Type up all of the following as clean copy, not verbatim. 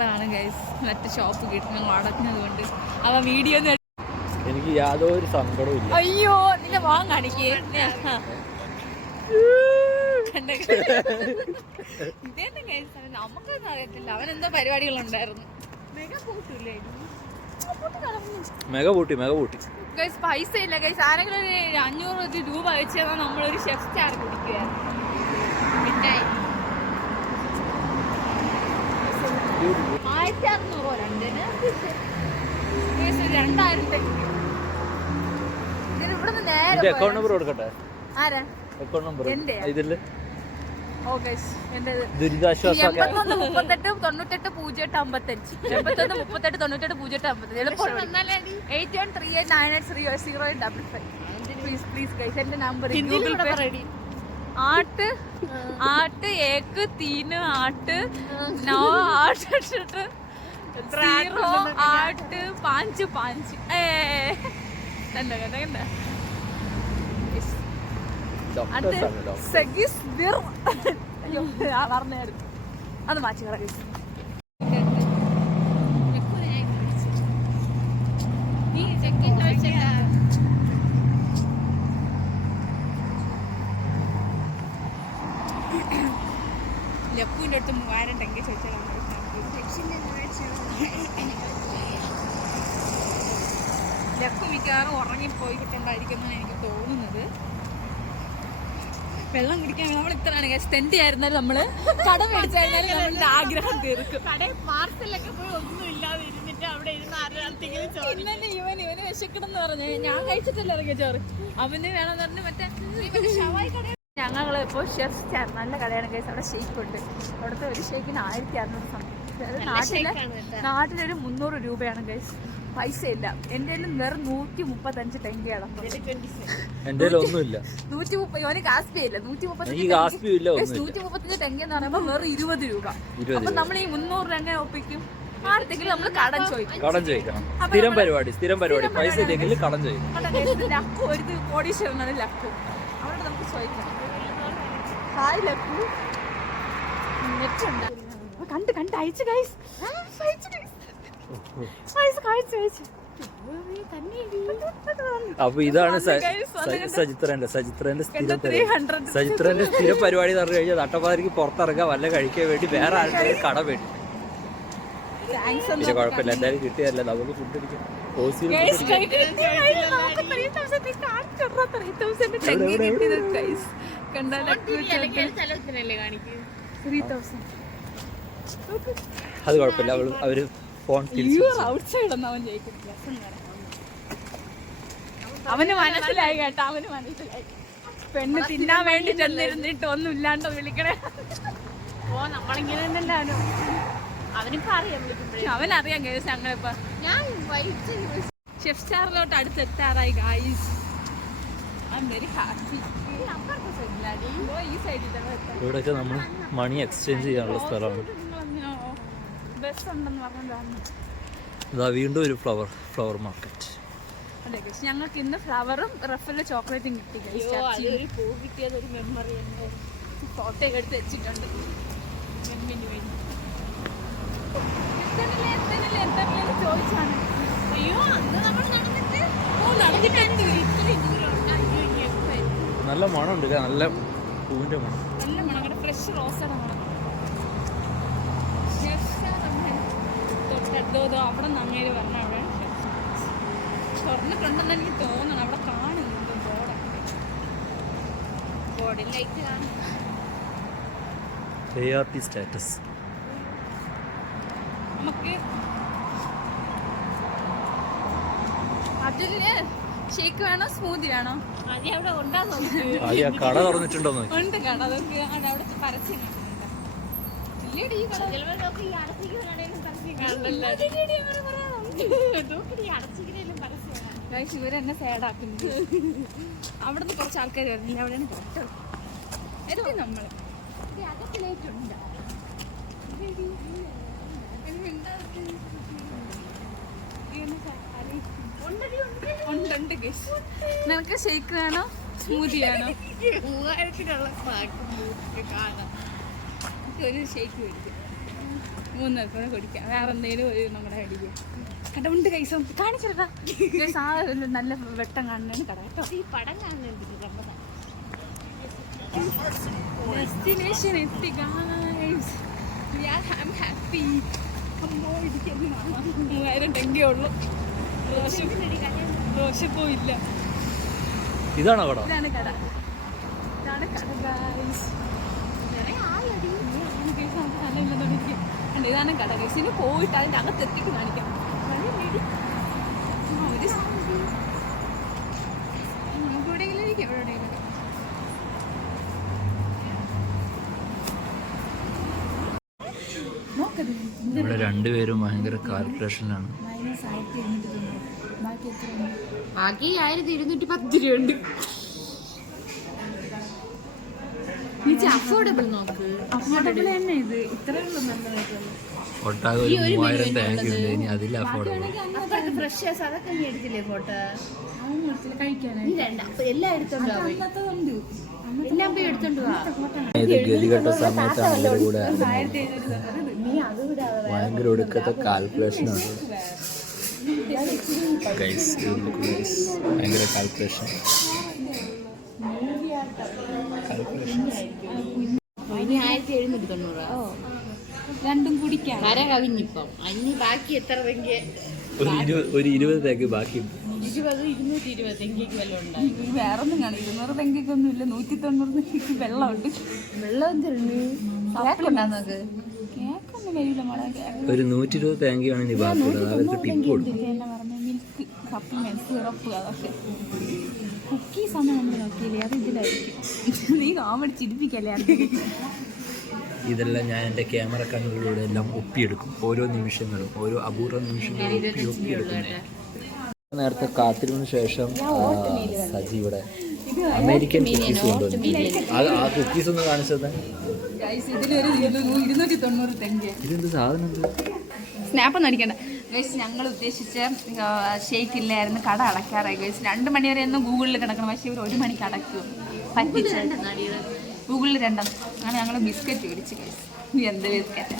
സങ്കടമാണ് ഗൈസ്. മറ്റേ ഷോപ്പ് കിട്ടുന്ന അടഞ്ഞത് കൊണ്ട് അവ വീഡിയോ എനിക്ക് യാതൊരു സങ്കടവും ഇല്ല. അയ്യോ നിന്റെ മോൻ കാണിക്കേ ഇതേന്ന് ഗൈസ് നമുക്കൊന്നും അറിയത്തില്ല. അവൻ എന്തോ പരിപാടികളുണ്ടായിരുന്നു. മെഗ പൂട്ടി ഗൈസ് പൈസ ഇല്ല ഗൈസ്. ആരെങ്കിലും ഒരു 500 രൂപ വെച്ച് തന്നാൽ നമ്മളൊരു ഷെഫ് സ്റ്റാർ കുടിക്കുകയാണ്. മിഠായി 1600 രണ്ടിന് 2000 ഇവിടുന്ന് നേരെ അക്കൗണ്ട് നമ്പർ കൊടുക്കട്ടെ. ആരാ അക്കൗണ്ട് നമ്പർ ഇതില് ദുരിതാശ്വാസ 81 38 08 55 81 38 98 08 പ്ലീസ് ഗൈസ് എന്റെ നമ്പർ ആട്ട് ആട്ട് ഏക്ക് 3 ആട്ട് 9 8 0 8 5 5 കണ്ട അത് മാറ്റി ലക്കുവിന്റെ അടുത്ത് 3000 ടെങ്കി ചോദിച്ചാൽ ലക്കു മിക്കവാറും ഉറങ്ങിപ്പോയിട്ടുണ്ടായിരിക്കുമെന്നാണ് എനിക്ക് തോന്നുന്നത്. വെള്ളം കുടിക്കാൻ നമ്മൾ ഇത്രയാണ് ടെൻഡി ആയിരുന്നാലും നമ്മള് കട മേടിച്ചായിരുന്നാലും നമ്മളുടെ ആഗ്രഹം തീർക്കും. പാർസലൊക്കെ പോയി ഒന്നും ഇല്ലാതെ ഇരുന്നിട്ട് അവിടെ ഇരുന്ന് ഇവന് വിശക്കണമെന്ന് പറഞ്ഞു. ഞാൻ കഴിച്ചിട്ടില്ല ഇറങ്ങിയ ചോറ്. അവന് വേണമെന്ന് പറഞ്ഞ് മറ്റേ ഷവായി കട. ഞങ്ങള് ഇപ്പോൾ ഷെഫ് സ്റ്റാർ നല്ല കടയാണ് ഗൈസ്. അവിടെ ഷേക്ക് ഉണ്ട്. അവിടുത്തെ ഒരു ഷേക്കിന് 1600 സംതിങ്. നാട്ടിലൊരു 300 രൂപയാണ് ഗൈസ്. പൈസ ഇല്ല എന്റെ വെറും 135 ടെങ്കിയാണ്. 130 ഓന് കാസ്പി ഇല്ല. 135 ടെങ്കി എന്ന് പറയുമ്പോൾ വെറും 20 രൂപ. അപ്പൊ നമ്മൾ ഈ 300 എങ്ങനെ ഒപ്പിക്കും? ആർക്കെങ്കിലും നമ്മൾ കടം ചോദിക്കണം. സ്ഥിരം പരിപാടി പൈസ ഇല്ലെങ്കിൽ കടം ചോദിക്കും. ലക്കു ഒരു കോടീശ്വരനാണ് ലക്കു. അവിടെ നമുക്ക് ചോദിക്കാം. ഹായ് ലക്കു. കണ്ട് അയച്ചു ഗൈസ്. അപ്പൊ ഇതാണ് സജിത്രന്റെ സ്ഥിരം പരിപാടി എന്ന് പറഞ്ഞു കഴിഞ്ഞാൽ നട്ടപ്പാതിരിക്ക് പുറത്തിറങ്ങാൻ വല്ല കഴിക്കാൻ വേണ്ടി വേറെ ആൾക്കാർ കട വേണ്ടി. പിന്നെ കുഴപ്പമില്ല, എന്തായാലും കിട്ടിയല്ല നമുക്ക് ഫുഡ് അടിക്കാം. അത് കുഴപ്പമില്ല. അവര് അവന് മനസ്സിലായി കേട്ടോ. അവന് മനസ്സിലായി പെണ്ണ് തിന്നാൻ വേണ്ടി ചെന്നിരുന്നിട്ട് ഒന്നും ഇല്ലാണ്ട് വിളിക്കണേ. നമ്മളിങ്ങനെ തന്നെയല്ലോ. അവനിപ്പോ അറിയാം, അവനറിയാം ഗൈസ്. ഞങ്ങളിപ്പോ ഷെഫ് സ്റ്റാറിലോട്ട് അടുത്തെത്താറായി guys. I am very happy. ഈ സൈഡിൽ ഇവിടെയൊക്കെ നമ്മൾ മണി എക്സ്ചേഞ്ച് ചെയ്യാനുള്ള സ്ഥലമാണ്. ബസ് ഉണ്ടെന്ന് പറഞ്ഞതാണ്. ഇതാ വീണ്ടും ഒരു ഫ്ലവർ മാർക്കറ്റ്. അതെ ഗൈസ്, ഞങ്ങൾക്ക് ഇന്ന് ഫ്ലവറും റഫലും ചോക്ലേറ്റും കിട്ടി. പൂ കിട്ടിയത് ഒരു മെമ്മറി. ഫോട്ടോ എടുത്ത് വെച്ചിട്ടുണ്ട്. ചോദിച്ചാണ്. അയ്യോ അന്ന് നമ്മൾ നടന്നിട്ട് നല്ല മണമുണ്ട്. നല്ല പൂവിന്റെ മണം. നല്ല മണം. ഫ്രഷ് റോസാണ് മണം. തൊട്ടടുത്തോ അവിടെ നിന്ന് അങ്ങേര് പറഞ്ഞ അവിടെ തുറന്നിട്ടുണ്ടെന്ന് എനിക്ക് തോന്നണം. അവിടെ കാണുന്നുണ്ട് ബോർഡിൽ ലൈറ്റ് കാണും. ARP status. നമുക്ക് അതില് ഷേക്ക് വേണോ സ്മൂതി വേണോ? അവിടെ ഉണ്ടാകും. കട തുറന്നിട്ടുണ്ടോ? ഉണ്ട് കട. അതൊക്കെ അവിടെ പരസ്യം ഇവരെന്നെ സേഡാക്കുന്നത്. അവിടുന്ന് കുറച്ച് ആൾക്കാർ വരുന്നില്ല. അവിടെയാണ് തൊട്ട് എത്തി നമ്മള്. അതൊക്കെ ലേറ്റ് ഉണ്ട്. നിനക്ക് ഷേക്ക് വേണോ സ്മൂതി വേണോ? 3000 കാണാം. ഒരു ഷേക്ക് മേടിക്കും. മൂന്നരക്കൂടെ കുടിക്കാം. വേറെ എന്തെങ്കിലും ഒരു നമ്മുടെ അടിക്കുക കടമുണ്ട് കൈസ കാണിച്ചിട്ടാ ആ നല്ല വെട്ടം കാണുന്നതാണ് കട കേട്ടോ. ഈ പടം കാണുന്നുണ്ട് ഡെസ്റ്റിനേഷൻ എത്തി ഗൈസ്. I'm happy. അമ്മോ എനിക്ക് 3000 ടെങ്കേ ഉള്ളൂ. റോഷപ്പോയില്ല. ഇതാണോ കട? ഇതാണ് കട. ഇതാണ് കട ഗൈസ്. ഇതാണ് കട ഗൈസ്. ഇനി പോയിട്ട് അതിൻ്റെ അകത്ത് എത്തിയിട്ട് കാണിക്കാം. എവിടെയെങ്കിലും ഇരിക്കും. എവിടെയെങ്കിലും ഇവിടെ രണ്ടുപേരും ഭയങ്കര കാൽക്കുലേഷനിലാണ്. ബാക്കി 1210 രൂപയുണ്ട്. അഫോർഡബിൾ നോക്ക്. അഫോർഡബിൾ തന്നെ ഇത്. ഇത്രയുള്ള നല്ലതായിട്ടുള്ളത്. ഒട്ടാകെ ഒരു 3000 ടാങ്ക് ഉണ്ട്. ഇനി അതിൽ അഫോർഡബിൾ. അപ്പുറത്ത് ഫ്രഷേഴ്സ് അതൊക്കെ നീ എടുത്തില്ലേ ഫോട്ടോ? കഴിക്കാനായി എല്ലാം എടുത്തോണ്ട് എല്ലാം പോയി എടുത്തോണ്ട് പോവാ. ഇത് ഗതികെട്ട സമയത്താണ് ഇവരുടെ കൂടെ ഭയങ്കര ഒടുക്കത്തെ കാൽക്കുലേഷനാണ് ഗൈസ്. ഭയങ്കര കാൽക്കുലേഷൻ. ഇനി 1790. രണ്ടും കുടിക്കാം. കര കവിഞ്ഞിപ്പം ഇനി ബാക്കി എത്ര തെങ്ക്? ഒരു 20 ടാങ്ക് ബാക്കിയുണ്ട്. 220 തെങ്കേക്ക് വല്ലതും ഉണ്ടായി. വേറെ ഒന്നും കാണും. 200 തെങ്ങൊന്നും ഇല്ല. 190 തെങ്ങ് വെള്ളമുണ്ട്. വെള്ളം കേക്കുണ്ടാകുന്നത് കേക്കൊന്നും വരില്ല മോളെ. ഒരു 120 ടാങ്കിയാണ് ഇനി ബാക്കിയുള്ളത്. അവർക്ക് ടിപ്പ് കൊടുക്കും. മിൽക്ക് സപ്ലിമെന്റ് സിറപ്പ് അതൊക്കെ കുക്കീസ് ആണ് നമ്മൾ നോക്കിയില്ലേ. അത് ഇതിലായിരിക്കും. നീ കോമഡി ചിരിപ്പിക്കല്ലേ. ഇതെല്ലാം ഞാൻ എൻ്റെ ക്യാമറ കണ്ണുകളിലൂടെ എല്ലാം ഒപ്പിയെടുക്കും. ഓരോ നിമിഷങ്ങളും ഓരോ അപൂർവ നിമിഷങ്ങളും ഒപ്പിയെടുക്കുന്നത്. നേരത്തെ കാത്തിരുന്ന ശേഷം സജി ഇവിടെ അമേരിക്കൻ കുക്കീസ് കൊണ്ടുവന്നു. ആ കുക്കീസ് ഒന്ന് കാണിച്ചത്. ഇതിലൊരു 290 തെങ്ങ്. ഇതെന്ത് സാധനം? സ്നാപ്പൊന്നും അടിക്കണ്ട ഗൈസ്. ഞങ്ങൾ ഉദ്ദേശിച്ച ഷേക്ക് ഇല്ലായിരുന്നു. കട അടയ്ക്കാറായി ഗൈസ്. 2 മണി വരെ ഒന്നും ഗൂഗിളിൽ കിടക്കണം. പക്ഷേ ഇവർ 1 മണിക്ക് അടയ്ക്കും. പറ്റിച്ച ഗൂഗിളിൽ 2. അങ്ങനെ ഞങ്ങൾ ബിസ്ക്കറ്റ് മേടിച്ച് ഗൈസ്. എന്ത് ബിസ്ക്കറ്റ്?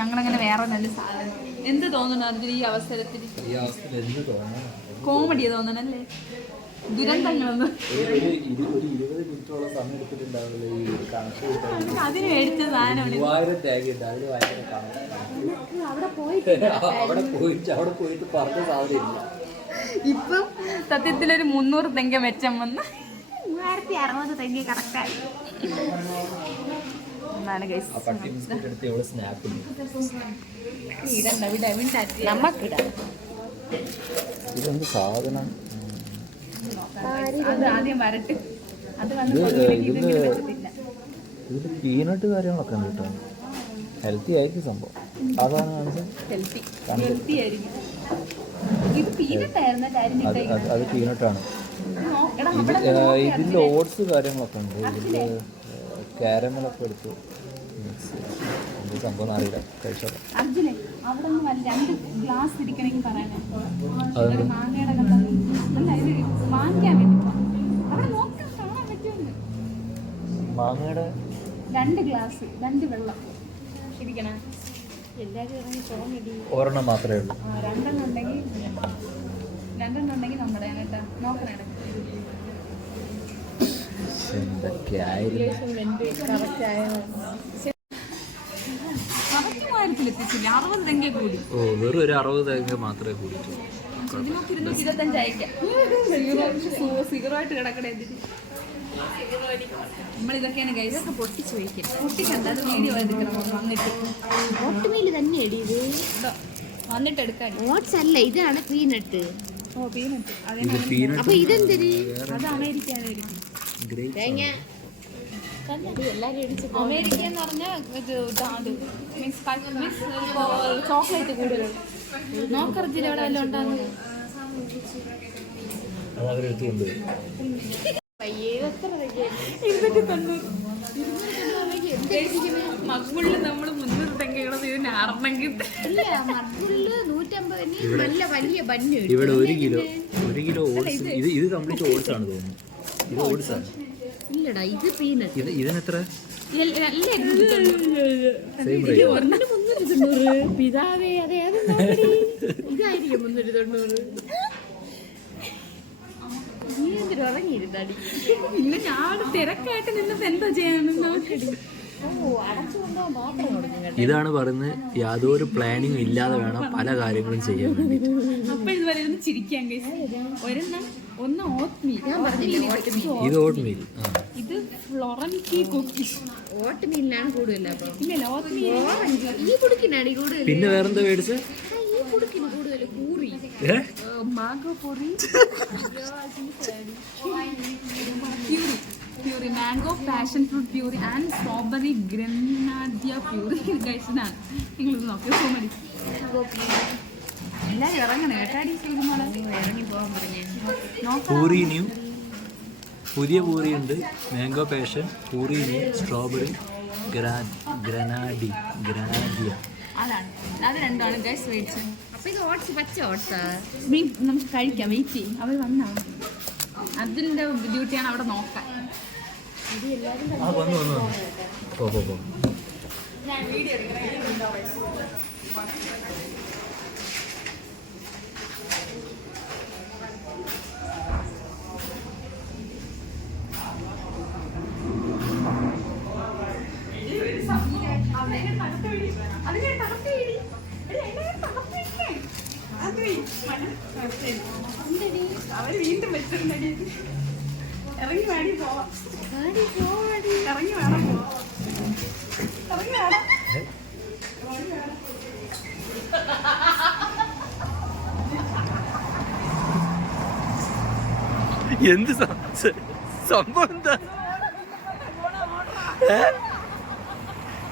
ഞങ്ങളങ്ങനെ വേറെ നല്ല സാധനം. എന്ത് തോന്നുന്നു അതിന് ഈ അവസരത്തിൽ? കോമഡി തോന്നണല്ലേ? ദുരന്തങ്ങളൊന്നും അതിന് മേടിച്ച സാധനമാണ്. ഇപ്പം സത്യത്തിലൊരു 300 തെങ്ങ മെച്ചം വന്ന് 3660 തെങ്ങ കറക്റ്റായി എന്നാണ് ഗൈസ്. ഇതെന്ത് സാധനം? അത് ആദ്യം വരട്ടെ. അത് ഇതിൽ പീനട്ട് കാര്യങ്ങളൊക്കെ ഉണ്ട് കേട്ടോ. ഹെൽത്തി ആയിരിക്കും സംഭവം. അതാണ് ഹെൽത്തി ആയിരിക്കും. ഇത് പീനട്ടായിരുന്നു. അത് പീനട്ടാണ്. ഇതിൽ ഓട്സ് കാര്യങ്ങളൊക്കെ ഉണ്ട്. ഇതിൽ കാരമലൊക്കെ എടുത്ത് എന്ത് സംഭവം അറിയില്ല. കഴിച്ചോളാം. അർജുനെ അവിടെ നിന്ന് 2 ഗ്ലാസ് ഇരിക്കണമെങ്കിൽ പറയാനേ. മാങ്ങയുടെ അല്ല ഇത് വാങ്ങിക്കാൻ വേണ്ടി അവിടെ നോക്കാൻ കാണാൻ പറ്റുമെന്ന്. മാങ്ങയുടെ 2 ഗ്ലാസ് 2 വെള്ളം ഇരിക്കണം. എല്ലാവരും ഇറങ്ങി തോന്നിടി. ഒരെണ്ണം മാത്രമേ ഉള്ളൂ. 2 ഉണ്ടെങ്കിൽ നമ്മുടെ കേട്ടാ നോക്കണേ. എത്തിച്ചില്ല. 60 തെങ്ങ കൂടി. ഓ, വെറും ഒരു 60 തെങ്ങ മാത്രമേ കൂടിയിട്ടുള്ളൂ. 225 അയക്കാം. സീറോയിട്ട് കിടക്കണേ. നമ്മളിതൊക്കെയാണ് ഗൈസ്. ഇതൊക്കെ പൊട്ടിച്ച് വയ്ക്കും. പൊട്ടിക്കണ്ട. അത് വീഡിയോ എടുക്കണം. വന്നിട്ട് വന്നിട്ട് എടുക്കാൻ. ഓട്സ് അല്ല, ഇതാണ് പീനട്ട്. ഓ പീനട്ട്. അപ്പൊ ഇതെന്തിന്? അത് അമേരിക്കയിലായിരിക്കും. അമേരിക്ക എന്ന് പറഞ്ഞാൽ ചോക്ലേറ്റ് കൂടുതലുണ്ട്. നോക്കറിജില്ല എവിടെ വല്ലതും ഉണ്ടാകുന്നത്. മഗ്ബുള്ളിൽ നമ്മൾ 300 തെങ്ങുള്ളത് ഇതിന് 6 കിട്ടും. ഇവിടെ 1 കിലോ ഓട്സ്. ഇത് കംപ്ലീറ്റ് ഓട്സ് ആണ് തോന്നുന്നു. ഇത് ഓട്സ് ആണ്. ഇല്ലടാ, ഇത് പീനട്ട്. ഇതിനെത്ര? ഇത് 390. പിതാവേ അതെ അത് നോക്കടി. ഇതായിരിക്കും 390. നീ എന്തിനും ഇറങ്ങിയിരുന്നാടി. ഇന്ന് ഞാൻ തിരക്കായിട്ട് നിന്നത് എന്താ ചെയ്യാനെന്ന് നോക്കടി. ഇതാണ് പറയുന്നത്, യാതൊരു പ്ലാനിങ് ഇല്ലാതെ വേണം പല കാര്യങ്ങളും ചെയ്യാൻ വേണ്ടി. അപ്പൊ ഇതുവരെ ഇരുന്ന് ചിരിക്കാൻ കേസ്. ഒന്ന് ഓട്ട്മീൽ, ഇത് ഓട്ട്മീൽ. ഇത് ഫ്ലോറൻറ്റി കുക്കീസ്. ഓട്ട്മീലിനാണ് കൂടുതൽ. അപ്പം ഇല്ല ഓട്ട്മീൽ ഈ കുടുക്കിനാണ് കൂടുതൽ. പിന്നെ വേറെന്താ മേടിച്ച്? ഈ കുടുക്കിന് കൂടുതൽ puree, mango puree, puree, mango passion fruit puree and strawberry granadilla puree. കഴിച്ചതാണ് നിങ്ങൾ നോക്കിയോ. സോ മതി. എല്ലാവരും ഇറങ്ങണം കേട്ടാടി. ഇറങ്ങി പോകാൻ പറഞ്ഞേ. പൂറിനിയും പുതിയ പൂറിയുണ്ട്, മാംഗോ പാഷൻ, പൂറിനി, സ്ട്രോബെറി, ഗ്രനാഡിയ. അതാണ്, അത് രണ്ടാണ് ഗൈസ് മേടിച്ചത്. അപ്പൊ ഇത് ഓട്സ്, പച്ച ഓട്സാ. നമുക്ക് കഴിക്കാം, വെയിറ്റ് ചെയ്യും. അവർ വന്നാണ്, അതിൻ്റെ ഡ്യൂട്ടിയാണ് അവിടെ നോക്കാൻ. വന്നു പോ. അവർ വീണ്ടും വെച്ചിട്ടുണ്ടെടി. ഇറങ്ങി വേണ്ടി പോവാം. ഇറങ്ങി വേണം പോവാം. ഇറങ്ങി വേണം. എന്ത് സംഭവം എന്താ?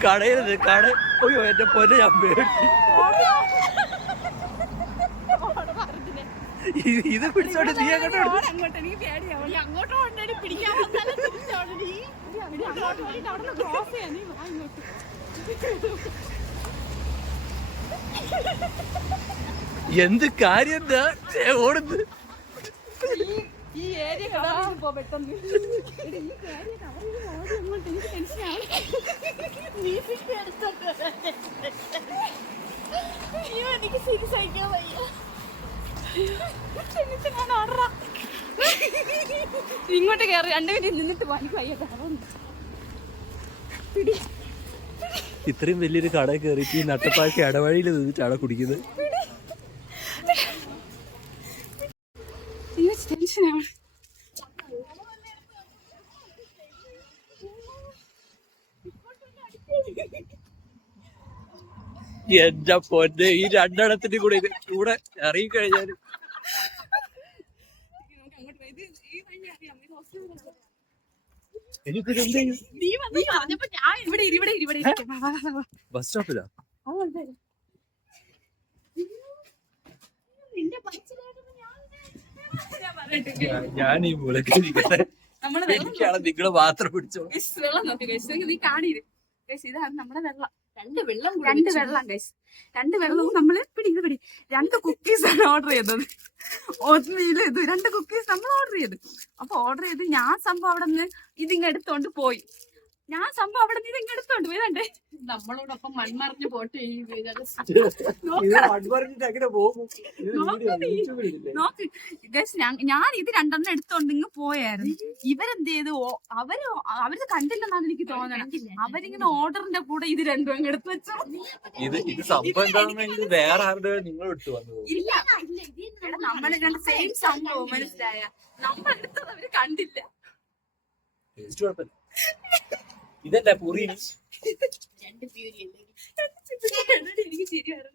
കടയിലത് കട. അയ്യോ എന്റെ പൊന്നെ, ഞാൻ പേടി. ഇത് പിടിച്ചോണ്ട് നീ അങ്ങോട്ട് അങ്ങോട്ട് എനിക്ക് പേടിയാവും. അങ്ങോട്ടോ കൊണ്ടടി പിടിക്കാൻ വന്നാലും തിരിച്ചോടടി. അവിടെ ക്രോസ് ചെയ്യാൻ നീ വാ ഇങ്ങോട്ട്. എന്ത് കാര്യം എന്താ ഓടുന്നത്? ഈ ഏരിയ കാണാൻ പോ പെട്ടെന്ന്. ഈ കാര്യം അങ്ങോട്ട് എനിക്ക് ടെൻഷനാണ്. നീ പിന്നെ എടുത്തോണ്ട് അയ്യോ എനിക്ക് ശരി സഹിക്കാൻ വയ്യ. ഇങ്ങോട്ട് കയറി 2 മിനിറ്റ് നിന്നിട്ട് എനിക്ക് വയ്യ. പിടി. ഇത്രയും വലിയൊരു കട കയറിയിട്ട് ഈ നട്ടപ്പാക്കി ഇടവഴിയിൽ നിന്നിട്ടാണ് കുടിക്കുന്നത്. ടെൻഷനാണ്. എന്റെ പൊന്നെ, ഈ രണ്ടെണ്ണത്തിന്റെ കൂടെ കൂടെ ഇറങ്ങിക്കഴിഞ്ഞാലും ബസ് സ്റ്റോപ്പിലാ. ഞാൻ ഈ മുളക്കിരിക്കട്ടെ. എനിക്കാണ് നിങ്ങള് മാത്രം പിടിച്ചോ. വെള്ളം നോക്കി കഴിച്ചു. നീ കാണീര് കഴിച്ചു. ഇതാണ് നമ്മുടെ വെള്ളം. രണ്ട് വെള്ളം കഴിച്ചു. 2 വെള്ളവും നമ്മള് പിടി 2 കുക്കീസാണ് ഓർഡർ ചെയ്തത്. ഓട്ട്മീല് ഇത് 2 കുക്കീസ് നമ്മൾ ഓർഡർ ചെയ്ത്. അപ്പൊ ഓർഡർ ചെയ്ത് ഞാൻ സംഭവം അവിടെ നിന്ന് ഇതിങ്ങ് എടുത്തോണ്ട് പോയി. വേണ്ടേ നമ്മളോടൊപ്പം മൺമറിഞ്ഞ് പോട്ടെ. നോക്ക് ഗൈസ്, ഞാൻ ഇത് 2 എടുത്തോണ്ട് ഇങ്ങ് പോയായിരുന്നു. ഇവരെന്ത് ചെയ്തു? അവര് കണ്ടില്ലെന്നാണ് എനിക്ക് തോന്നണം. അവരിങ്ങനെ ഓർഡറിന്റെ കൂടെ ഇത് 2 അങ്ങ് എടുത്തു വെച്ചു. ഇത് സംഭവം എന്താണെന്ന് വേറെ ആരുടെ നിങ്ങൾ എടുത്തു വന്നത്? ഇല്ല, നമ്മള് 2 സെയിം സംഭവം. മനസ്സിലായ? നമ്മൾ എടുത്തത് അവര് കണ്ടില്ല. ഇതല്ലേ പൂറി? 2 പ്യൂരി എനിക്ക് ശരിയാണ്.